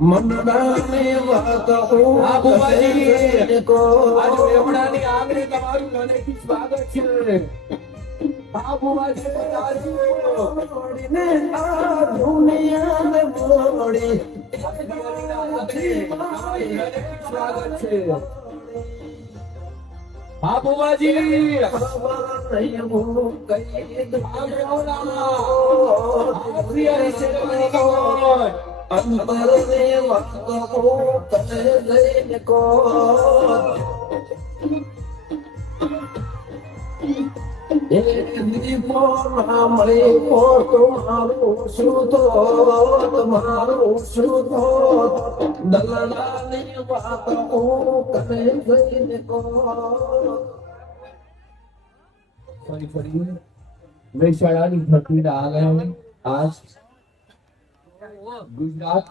મનડાની વાત હું આ બુવાજી કો આજ વેમણાની આંગળી તમારું નનેથી સ્વાગત છે આ બુવાજી મોડીને આ દુનિયાને મોડી સ્વાગત છે આ બુવાજી નહીં હું કઈ અંતરને વાત હું કરે લઈને કો એક દીપો નામળી ઓર તમારું શું તો તમારું શું તો દલાલાની વાત હું કરે લઈને કો ફરી મહેસાણાની ધરતીના આગળ આજ ગુજરાત